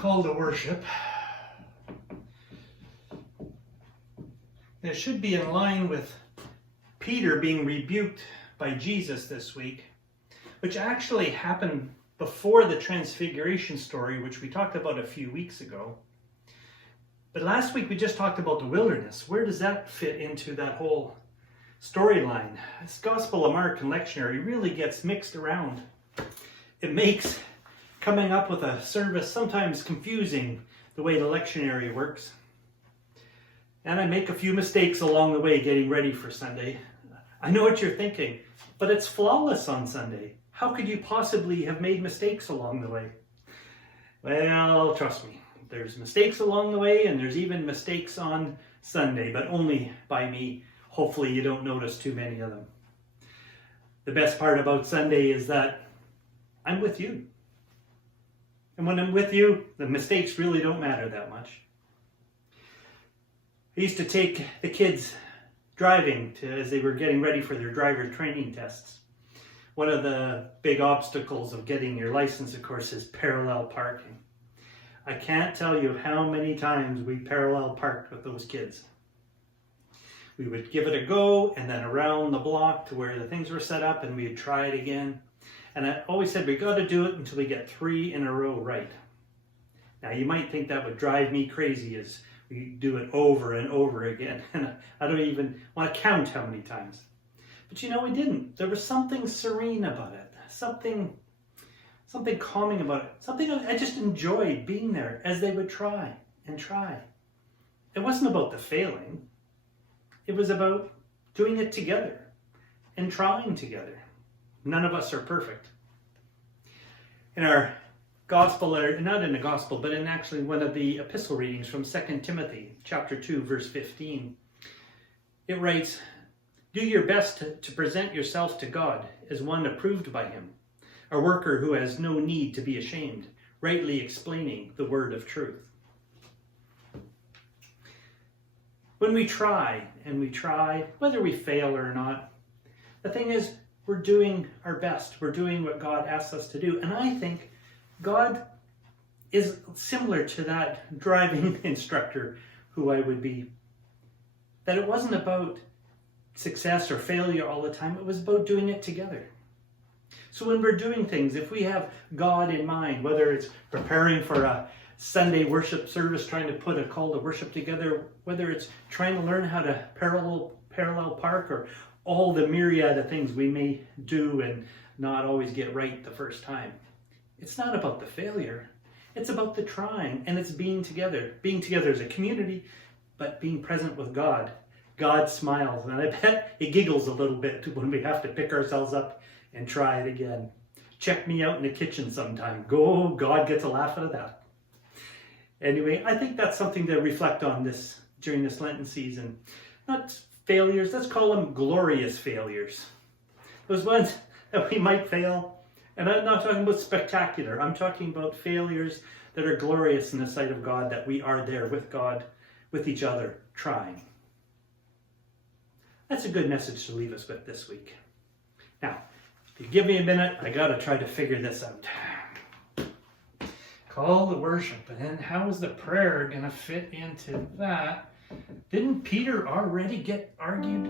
call to worship. It should be in line with Peter being rebuked by Jesus this week, which actually happened before the Transfiguration story, which we talked about a few weeks ago. But last week we just talked about the wilderness. Where does that fit into that whole storyline? This Gospel of Mark and lectionary really gets mixed around. It makes coming up with a service sometimes confusing the way the lectionary works. And I make a few mistakes along the way getting ready for Sunday. I know what you're thinking, but it's flawless on Sunday. How could you possibly have made mistakes along the way? Well, trust me, there's mistakes along the way, and there's even mistakes on Sunday, but only by me. Hopefully you don't notice too many of them. The best part about Sunday is that I'm with you. And when I'm with you, the mistakes really don't matter that much. I used to take the kids driving as they were getting ready for their driver training tests. One of the big obstacles of getting your license, of course, is parallel parking. I can't tell you how many times we parallel parked with those kids. We would give it a go and then around the block to where the things were set up and we'd try it again. And I always said we got to do it until we get 3 in a row right. Now you might think that would drive me crazy as we do it over and over again. And I don't even want to count how many times. But you know, we didn't. There was something serene about it. Something calming about it. Something I just enjoyed being there as they would try and try. It wasn't about the failing. It was about doing it together and trying together. None of us are perfect. In our gospel, or not in the gospel, but in actually one of the epistle readings from 2 Timothy chapter 2, verse 15, it writes, "Do your best to present yourself to God as one approved by him, a worker who has no need to be ashamed, rightly explaining the word of truth." When we try, and we try, whether we fail or not, the thing is, we're doing our best. We're doing what God asks us to do. And I think God is similar to that driving instructor who I would be. That it wasn't about success or failure all the time. It was about doing it together. So when we're doing things, if we have God in mind, whether it's preparing for a Sunday worship service, trying to put a call to worship together, whether it's trying to learn how to parallel park, or all the myriad of things we may do and not always get right the first time. It's not about the failure. It's about the trying, and it's being together. Being together as a community, but being present with God. God smiles, and I bet it giggles a little bit when we have to pick ourselves up and try it again. Check me out in the kitchen sometime. Go, God gets a laugh out of that. Anyway, I think that's something to reflect on during this Lenten season. Not failures, let's call them glorious failures. Those ones that we might fail. And I'm not talking about spectacular. I'm talking about failures that are glorious in the sight of God, that we are there with God, with each other, trying. That's a good message to leave us with this week. Now, if you give me a minute, I got to try to figure this out. Call the worship, and then how is the prayer going to fit into that? Didn't Peter already get argued?